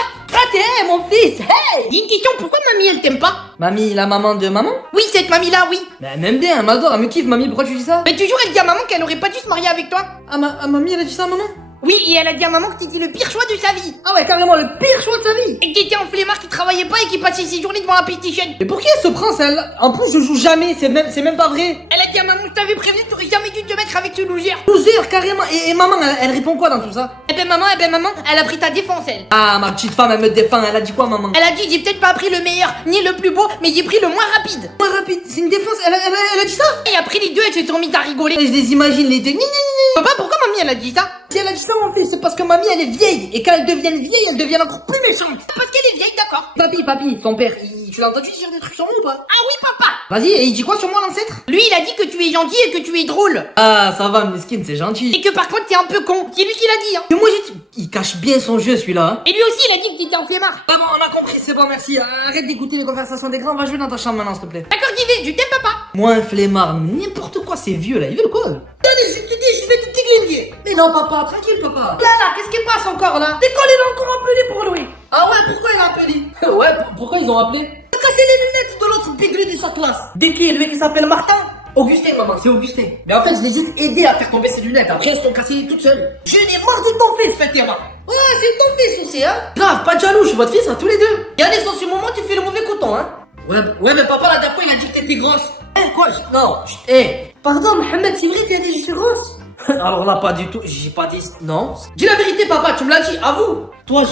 t'es mon fils. Hey, j'ai une question, pourquoi mamie, elle t'aime pas? Mamie, la maman de maman? Oui, cette mamie-là, oui. Mais elle m'aime bien, elle m'adore, elle me kiffe, mamie, pourquoi tu dis ça? Mais toujours, elle dit à maman qu'elle aurait pas dû se marier avec toi. Ah, mamie, elle a dit ça à maman? Oui, et elle a dit à maman que t'étais le pire choix de sa vie. Ah ouais, carrément, le pire choix de sa vie. Et que t'étais un flemmard qui travaillait pas et qui passait ses journées devant la PlayStation. Mais pour qui elle se prend, celle-là? En plus, je joue jamais, c'est même pas vrai. Elle a dit à maman que t'avais prévenu que t'aurais jamais dû te mettre avec ce loser. Loser, carrément. Et maman, elle répond quoi dans tout ça? Eh ben maman, elle a pris ta défense, elle. Ah, ma petite femme, elle me défend, elle a dit quoi, maman? Elle a dit, j'ai peut-être pas pris le meilleur, ni le plus beau, mais j'ai pris le moins rapide. Moins rapide, c'est une défense, elle a dit ça? Et après les deux, elles se sont mises à rigoler. Et je les imagine, les deux. Papa, pourquoi mamie, elle a dit ça? Si elle a dit ça, mon fils, c'est parce que mamie, elle est vieille. Et quand elle devient vieille, elle devient encore plus méchante. Parce qu'elle est vieille, d'accord. Papy, son père, Tu l'as entendu dire des trucs sur moi ou pas? Ah oui, papa. Vas-y, et il dit quoi sur moi, l'ancêtre? Lui, il a dit que tu es gentil et que tu es drôle. Ah, ça va, Miskin, c'est gentil. Et que par contre, t'es un peu con. C'est lui qui l'a dit, hein. Mais moi, il cache bien son jeu, celui-là, hein. Et lui aussi, il a dit que t'étais un flemmard. Ah bon, on a compris, c'est bon, merci. Arrête d'écouter les conversations des grands, va jouer dans ta chambre maintenant, s'il te plaît. D'accord, j'y vais. Je t'aime, papa. Moi, un flemmard, n'importe quoi, c'est vieux, là. Ils veulent quoi? Allez, je te dis, je vais te déglinguer. Mais non, papa, tranquille, papa. Là, qu'est-ce qui passe encore, là? Décolle, il a encore appelé pour louer. Ah ouais, pourquoi il a appelé? Ouais, pourquoi ils ont appelé? Il a cassé les lunettes de l'autre bigleux de sa classe. Dès qui, le mec qui s'appelle Martin? Augustin, maman, c'est Augustin. Mais en fait, je l'ai juste aidé à faire tomber ses lunettes. Après, elles se sont cassées toutes seules. Je n'ai marre de ton fils, Fatima. Ouais, c'est ton fils aussi, hein. Grave, pas de jaloux, je suis votre fils à tous les deux. Regardez, en ce moment, tu fais le mauvais coton, hein. Ouais, mais papa, la dernière fois, il a dit que t'étais grosse. Quoi? Non, pardon, Mohamed, c'est vrai que t'as dit que je suis grosse? Alors là, pas du tout, j'ai pas dit. Non. Dis la vérité, papa, tu me l'as dit, avoue. Toi,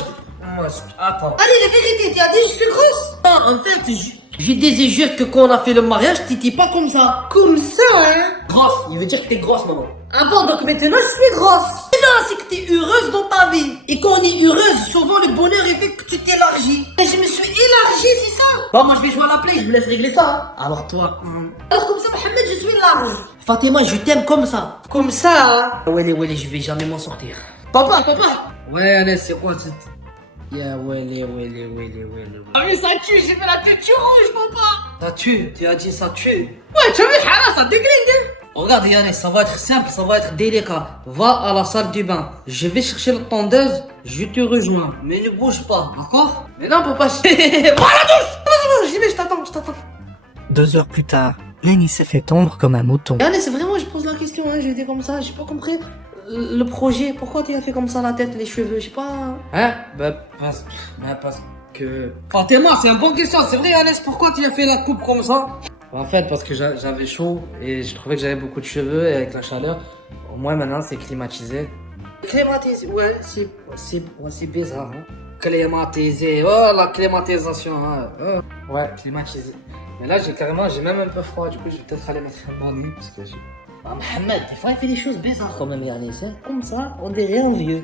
attends. Allez, la vérité, tu as dit que je suis grosse? Non, en fait, j'ai des juste que quand on a fait le mariage, t'étais pas comme ça. Comme ça, hein? Grosse, il veut dire que t'es grosse, maman. Ah bon, donc maintenant je suis grosse. Mais non, c'est que t'es heureuse dans ta vie. Et quand on est heureuse, souvent le bonheur est fait que tu t'élargis. Et je me suis élargie, c'est ça? Bon, moi je vais jouer à la play, je vous laisse régler ça. Hein? Alors toi, alors comme ça, Mohamed, je suis large. Fatima, je t'aime comme ça. Comme ça, hein? Ouais, je vais jamais m'en sortir. Papa. Ouais, Anes, c'est quoi cette... Yeah, ouais. Ah mais ça tue, j'ai fait la tête rouge, papa. Ça tue, tu as dit ça tue. Ouais, tu as vu, ça déglingue, hein. Regarde Yannis, ça va être simple, ça va être délicat. Va à la salle du bain. Je vais chercher la tondeuse, je te rejoins. Mais ne bouge pas, d'accord? Mais non, papa, va à la douche. J'y vais, je t'attends. 2 heures plus tard, Lenny s'est fait tondre comme un mouton. Yannis, c'est vraiment, je pose la question, hein, j'étais comme ça, j'ai pas compris. Le projet, pourquoi tu as fait comme ça la tête, les cheveux, je sais pas. Hein? Parce que... Fatima, c'est une bonne question, c'est vrai Yannis, pourquoi tu as fait la coupe comme ça? En fait, parce que j'avais chaud et je trouvais que j'avais beaucoup de cheveux et avec la chaleur, au moins maintenant c'est climatisé. Climatisé, ouais, c'est bizarre, hein. Climatisé, oh la climatisation, hein. Oh. Ouais, climatisé. Mais là j'ai même un peu froid, du coup je vais peut-être aller mettre un bonnet parce que Ah, Mohamed, des fois il fait des choses bizarres quand même, Yannis, hein. Comme ça, on dirait un vieux.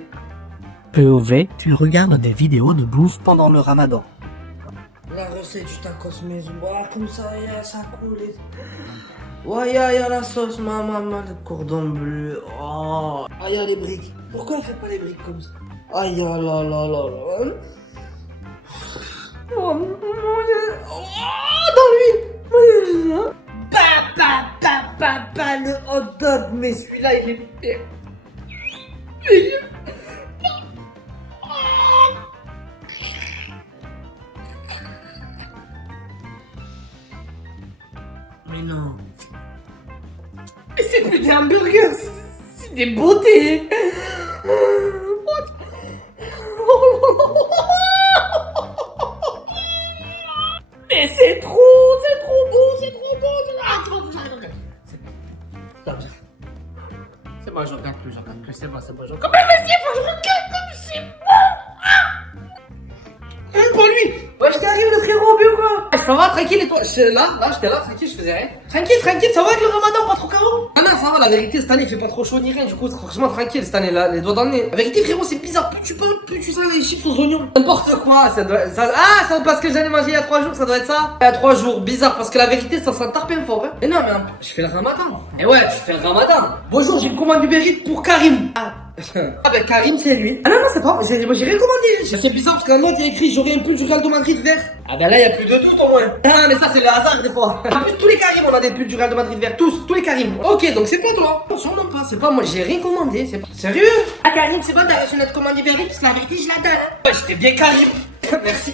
POV, tu regardes des vidéos de bouffe pendant le ramadan. La recette du tacos maison, comme ça, ça coule. Ouais, y a la sauce, maman, le cordon bleu. Oh, ah, y a les briques. Pourquoi on fait pas les briques comme ça? Aïe, là. Oh, mon Dieu. Oh, dans l'huile. Le hot dog, mais celui-là, il est fait. Mais non. Mais c'est plus des hamburgers, c'est des beautés. Mais c'est trop beau. C'est bon, je regarde plus, c'est bon, je regarde. Mais c'est bon, je regarde comme c'est bon. Même pas lui. Ouais, je t'arrive le frérot, bien quoi. Ça va, tranquille, et toi? J'étais là, tranquille, je faisais rien. Tranquille, ça va avec le ramadan, pas trop carreau? Ah non, ça va, la vérité, cette année, il fait pas trop chaud ni rien, du coup, c'est franchement tranquille cette année, là, les doigts dans le nez. La vérité, frérot, c'est bizarre, plus tu parles, plus tu sens les chips aux oignons. N'importe quoi, ça parce que j'en ai mangé il y a 3 jours, ça doit être ça? Il y a 3 jours, bizarre, parce que la vérité, ça sent tarpin fort, hein. Mais non, mais je fais le ramadan. Et ouais, tu fais le ramadan. Bonjour, j'ai une commande Uber Eats pour Karim. Ah ben Karim c'est lui. Ah non c'est pas moi j'ai rien commandé. C'est bizarre parce qu'un autre il y a écrit j'aurais un pull du Real de Madrid vert. Ah ben là il y a plus de tout au moins. Ah mais ça c'est le hasard des fois. En plus tous les Karim on a des pulls du Real de Madrid vert. Tous les Karim. Ok donc c'est pas toi. Non sûrement pas. C'est pas moi j'ai rien commandé. C'est pas... Sérieux? Ah Karim c'est pas t'as reçu notre commande Uber Eats parce que la vérité je la donne. Ouais j'étais bien Karim. Merci.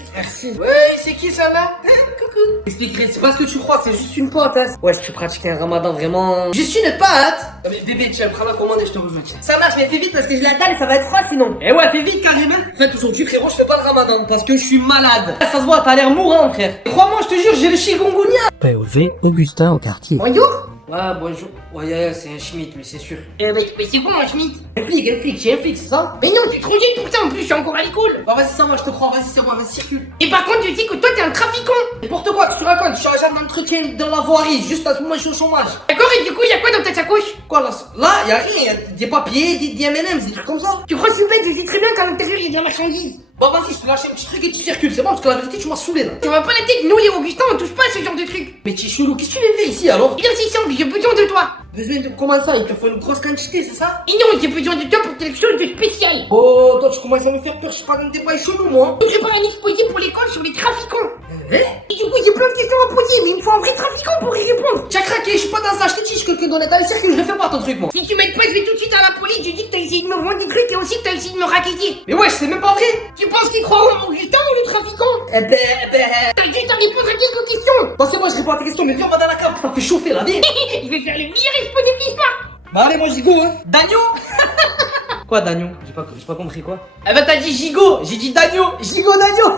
Ouais, c'est qui ça là? Coucou. Expliquerai, c'est pas ce que tu crois, c'est juste une pote. Hein. Ouais, je pratiques un ramadan vraiment. Juste une pâte. Mais bébé, tiens, prends la commande et je te rejoins. Ça marche, mais fais vite parce que je la dalle et ça va être froid sinon. Eh ouais, fais vite carrément. En fait, aujourd'hui, frérot, je fais pas le ramadan parce que je suis malade. Ça se voit, t'as l'air mourant, frère. Crois-moi, je te jure, j'ai le chikungunya. POV, Augustin au quartier. Bonjour. Ouais, bonjour. Ouais, c'est un Schmitt, mais c'est sûr. Mais c'est bon, un Schmitt. Un flic, j'ai un flic, c'est ça? Mais non, tu es trop vieille pour ça, en plus, je suis encore à l'école. Bah, vas-y, ça va, je te crois, vas-y, c'est bon, vas-y, circule. Et par contre, tu dis que toi, t'es un trafiquant. N'importe quoi, tu te racontes, je suis agent d'entretien dans la voirie, juste à ce moment, je suis au chômage. D'accord, et du coup, y'a quoi dans ta sacoche? Quoi, là, y'a rien, y'a des papiers, des M&M's, des trucs comme ça. Tu crois, c'est bête, je dis très bien qu'à l'intérieur, y'a de la marchandise. Bon, vas-y, je te lâche un petit truc et tu circules, c'est bon, parce que la vérité, tu m'as saoulé là. Ça va pas la tête, nous les Augustins, on touche pas à ce genre de truc. Mais tu es chelou, qu'est-ce que tu viens faire ici alors? Bien si simple, j'ai besoin de toi. Besoin de comment ça? Il te faut une grosse quantité, c'est ça? Et non, j'ai besoin de toi pour quelque chose de spécial. Oh, toi, tu commences à me faire peur, je suis pas dans des bails chelous, moi. Je prépare un exposé pour l'école sur les trafiquants. Hein? Et du coup, j'ai plein de questions à poser, mais il me faut un vrai trafiquant pour y répondre. Tu as craqué, je suis pas dans ça, je t'ai dit, je suis quelqu'un d'honnête. Allez, circule, je le fais pas ton truc, moi. Si tu m'aides pas, je vais tout de suite à la police, je dis que t'as essayé de me vendre des trucs et aussi que t'as essayé de me raqueter. Mais ouais, c'est même pas vrai. Tu penses qu'ils croiront au Augustin ou le trafiquant? T'as juste à répondre à quelques questions. Bon, c'est moi, je réponds à tes questions, mais viens, on va dans la cave, ça fait chauffer là, viens. Je vais faire le meilleur exposé de l'histoire. Bah, allez, moi, Gigot, hein. Dagno. Quoi, Dagno? J'ai pas compris quoi. Eh ben, t'as dit Gigot, j'ai dit Dagno. Gigot, Dagno.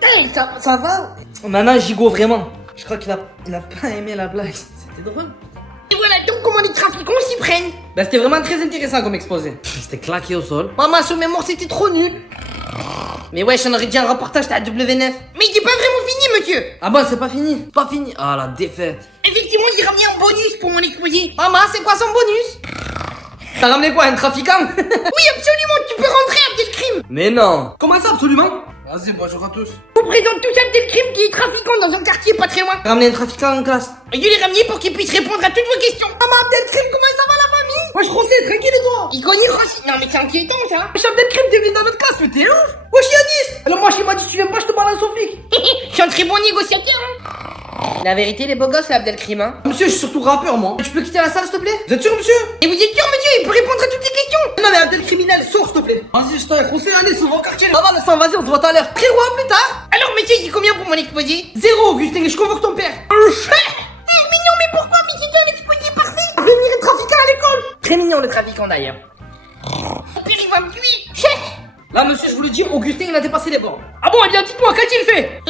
Hey, ça va? Maintenant, Gigot, vraiment. Je crois qu'il a pas aimé la blague. C'était drôle. Et voilà donc comment les trafiquants s'y prennent. Bah, c'était vraiment très intéressant comme exposé. C'était claqué au sol. Maman, sur mémoire, c'était trop nul. Mais ouais, j'en aurais dit un reportage, t'as W9. Mais il est pas vraiment fini, monsieur. Ah bon, c'est pas fini. Pas fini. Ah, la défaite. Effectivement, j'ai ramené un bonus pour mon exposé. Maman, c'est quoi son bonus? T'as ramené quoi, un trafiquant? Oui, absolument, tu peux rentrer, Abdelkrim. Mais non. Comment ça, absolument? Vas-y, bonjour à tous. Je vous présente tous Abdelkrim qui est trafiquant dans un quartier pas très loin. T'as ramené un trafiquant en classe. Et je l'ai ramené pour qu'il puisse répondre à toutes vos questions. Maman, Abdelkrim, comment ça va la famille? Moi, je français, tranquille et toi? Il connaît Rossi. Non, mais c'est inquiétant, ça. Wesh, Abdelkrim, t'es venu dans notre classe, mais t'es ouf. Wesh, Yanis. Alors moi, je m'a dit, tu viens pas, je te balance au flic. Je suis un très bon négociateur, hein. La vérité, les beaux gosses, c'est Abdelkrim, hein. Monsieur, je suis surtout rappeur, moi. Tu peux quitter la salle, s'il te plaît? Vous êtes sûr, monsieur? Et vous êtes sûr, monsieur? Il peut répondre à toutes les questions. Non, mais Abdel criminel, sors, s'il te plaît. Vas-y, je t'aille. On s'est allé souvent au quartier. Ah, vas-y, on se voit tout à l'heure. Frérot, à plus tard. Alors, monsieur, il dit combien pour mon exposé? 0, Augustin, je convoque ton père. Mignon, mais pourquoi? Mais c'était un exposé parfait. Venir un trafiquant à l'école. Très mignon, le trafiquant, d'ailleurs. Mon père, il va me tuer. Chef. Là, monsieur, je vous le dis, Augustin, il a dépassé les bords. Ah bon, eh bien, dites-moi, qu'a-t-il fait?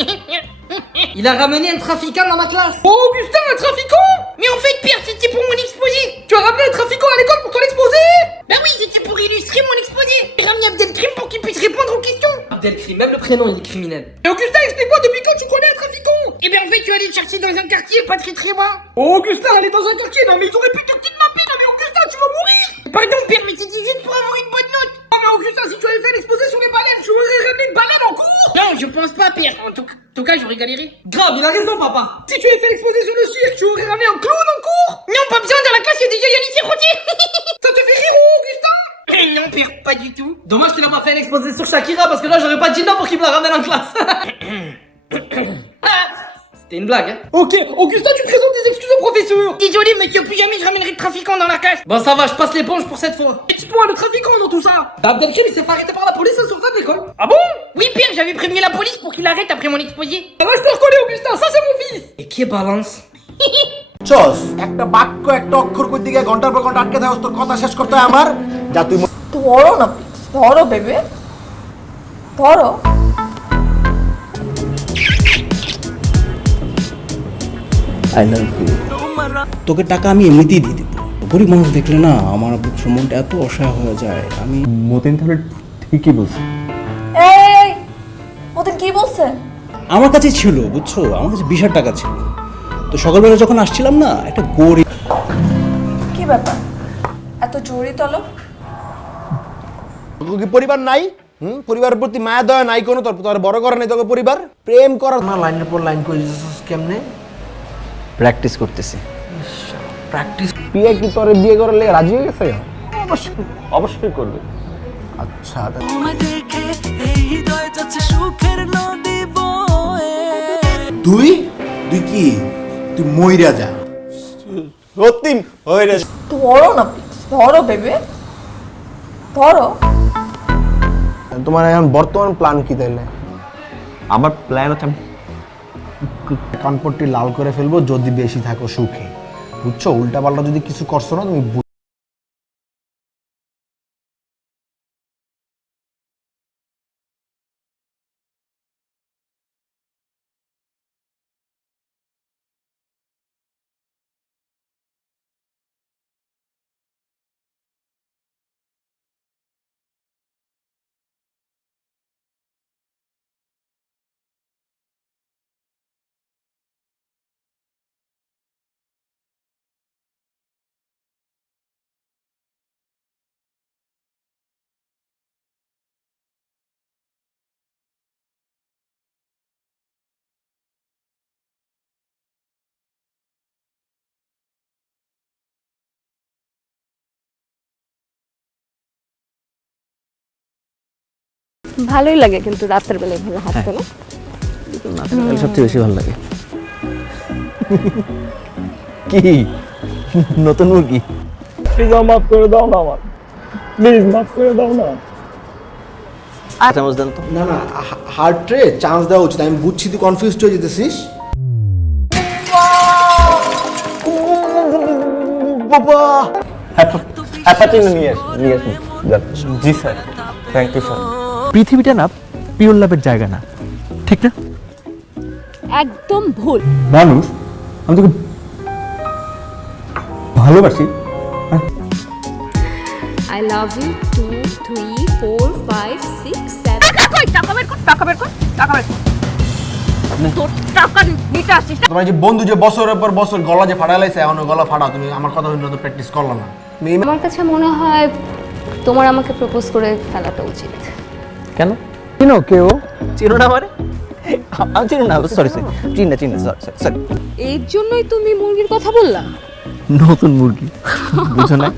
Il a ramené un trafiquant dans ma classe. Oh, Augustin, un trafiquant? Mais en fait, père, c'était pour mon exposé. Tu as ramené un trafiquant à l'école pour ton exposé? Bah oui, c'était pour illustrer mon exposé. J'ai ramené Abdelkrim pour qu'il puisse répondre aux questions. Abdelkrim, même le prénom, il est criminel. Et Augustin, explique-moi depuis quand tu connais un trafiquant? Eh bien, en fait, tu es allé le chercher dans un quartier pas très très loin. Oh, Augustin, elle est dans un quartier. Non, mais ils auraient pu te kidnapper. Non, mais Augustin, tu vas mourir. Pardon, père, mais c'était juste pour avoir une bonne note. Non, mais Augustin, si tu avais fait l'exposé sur les baleines, tu aurais ramené une baleine en cours. Non, je pense pas, père. En tout cas, j'aurais galéré. Grave, il a raison, papa. Si tu avais fait l'exposé sur le cirque, tu aurais ramené un clown en cours. Non, pas besoin, dans la classe, il y a déjà Yannick Serrotier. Ça te fait rire, Augustin? Non, père, pas du tout. Dommage qu'il a pas fait un exposé sur Shakira parce que là j'aurais pas dit non pour qu'il me la ramène en classe. C'était une blague, hein. Ok, Augustin, tu présentes des excuses au professeur. Désolé, monsieur, plus jamais je ramènerai de trafiquant dans la classe. Bon, ça va, je passe l'éponge pour cette fois. Dites-moi, le trafiquant dans tout ça. Abdelkrim, il s'est fait arrêter par la police en sortant de l'école. Ah bon? Oui, père, j'avais prévenu la police pour qu'il arrête après mon exposé. Ah, moi je te reconnais, Augustin, ça c'est mon fils. Et qui balance? চস একটা বাক্য একটা অক্ষর কই দিকে ঘন্টার পর ঘন্টা আটকে থাকস তোর কথা শেষ করতে হয় আমার যা তুই ধরো না প্লিজ ধরো বেবে ধরো আই লাভ ইউ তোকে টাকা আমি এমনিতেই দিয়ে দিব গরিব মানুষ দেখলে না আমার মনটা এত অসহায় হয়ে যায় আমি মতিন তাহলে ঠিকই বলছে। এই মতন কি বলছে আমার কাছে ছিল বুঝছো আমার কাছে 20,000 টাকা ছিল তো সকালবেলা যখন আসছিলাম না একটা গরিব কি ব্যাপার এত জোরে তলব তোর কি পরিবার নাই পরিবারের প্রতি মায়া দয়া নাই কোনো তোর তোর বড় করে নাই তোকে পরিবার প্রেম করা না লাইনের পর লাইন করে দিছিস কেমনে প্র্যাকটিস করতেছি প্র্যাকটিস বিয়ে কি তোর বিয়ে করে লেগে রাজি হয়ে গেছে অবশ্যই অবশ্যই করবে। আচ্ছা তুই তুই কি তুই মইরা যা রক্তিম হইরা ধরো না প্লিজ ধরো বেবে ধরো তোমার এখন বর্তমান প্ল্যান কি তাইলে আমার প্ল্যান হচ্ছে আমি কানপট্টি লাল করে ফেলবো যদি বেশি থাকো সুখে বুঝছো উল্টাপাল্টা যদি কিছু করছো না তুমি ভালোই লাগে কিন্তু রাতের বেলায় ভালো হাঁটতে না? সবচেয়ে বেশি ভালো লাগে। কি নতুন মুরগি? মাফ করে দাও না আমার, প্লিজ মাফ করে দাও না। চামচ দেন তো। না না, হার্ট রে চান্স দেওয়া উচিত। আমি বুঝছি তুই কনফিউজড হয়ে যেতেছিস। বাবা অ্যাপাচিনো নিয়ে আসুন। জি স্যার, থ্যাংক ইউ স্যার। পৃথিবীটা না পিওর লাভের জায়গা না, ঠিক না? একদম ভুল। মানুষ, আমি তোকে ভালোবাসি। I love you 2 3 4 5 6 7 টাকা বের কর, টাকা বের কর, টাকা বের কর। তোর টাকা নিতে আসছিস না? তোমার যে বন্ধু যে বছরের পর বছর গলা যে ফাটাইলাইছে, এখন গলা ফাটাও। তুমি আমার কথা হইলো তো প্র্যাকটিস করলো না। আমার কাছে মনে হয় তোমার আমাকে প্রপোজ করে ফেলাটা উচিত। কেন? চিনো কেউ? চিনো না মানে? আমি চিনো না, সরি সরি, চিনি না সরি। এর জন্যই তুমি মুরগির কথা বললা? নতুন মুরগি, বুঝো না?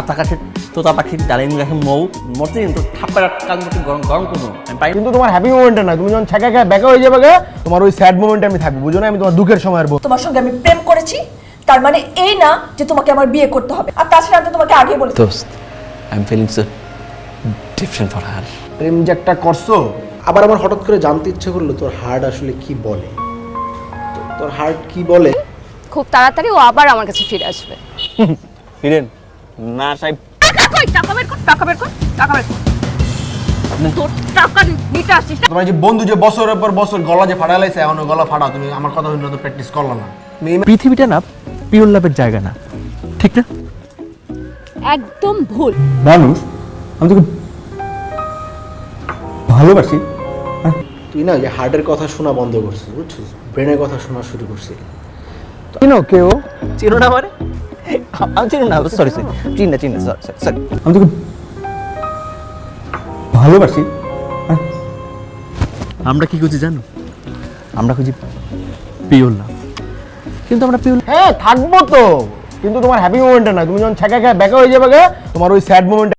আতা কাঠের তোতা পাখির ডালিম গাছে মৌ মরতে কিন্তু ঠাপ্পা কাজ মতো গরম গরম করবো আমি পাই। কিন্তু তোমার হ্যাপি মোমেন্টে না, তুমি যখন ছ্যাঁকা খায় ব্যাকা হয়ে যাবে, তোমার ওই স্যাড মোমেন্টে আমি থাকবো। বুঝো না, আমি তোমার দুঃখের সময়ের বউ। তোমার সঙ্গে আমি প্রেম করেছি, তার মানে এই না যে তোমাকে আমার বিয়ে করতে হবে। আর তাছাড়া আমি তো তোমাকে আগে বলেছি দোস্ত, I am feeling so different for her. প্রেম যে একটা করছো, আবার আমার হঠাৎ করে জানতে ইচ্ছে করলো তোর হার্ট আসলে কি বলে। তোর হার্ট কি বলে? খুব তাড়াতাড়ি ও আবার আমার কাছে ফিরে আসবে। ফিরেন না সাহেব। টাকা বের কর, টাকা বের কর, টাকা বের কর। তোর টাকা নিতে আসছিস না? তোমার যে বন্ধু যে বছরের পর বছর গলা যে ফাটাইলাইছে, এখন গলা ফাটাও। তুমি আমার কথা হইলো তো প্র্যাকটিস করলো না। পৃথিবীটা না পিওর লাভের জায়গা না, ঠিক না? একদম ভুল। মানুষ, আমি তোকে ভালোবাসি। তুই না যে হার্টের কথা শোনা বন্ধ করছিস, বুঝছিস? ব্রেনের কথা শোনা শুরু করছিস। চিনো কেউ? চিনো না মানে? আমি চিনো না, সরি সরি, চিনি না সরি। আমি তোকে ভালোবাসি। আমরা কি খুঁজি জানো? আমরা খুঁজি পিওর লাভ। কিন্তু আমরা পিওর হ্যাঁ থাকবো তো, কিন্তু তোমার হ্যাপি মোমেন্টে না। তুমি যখন ছ্যাঁকা খায় ব্যাকা হয়ে যাবে, তোমার ওই স্যাড মোমেন্টে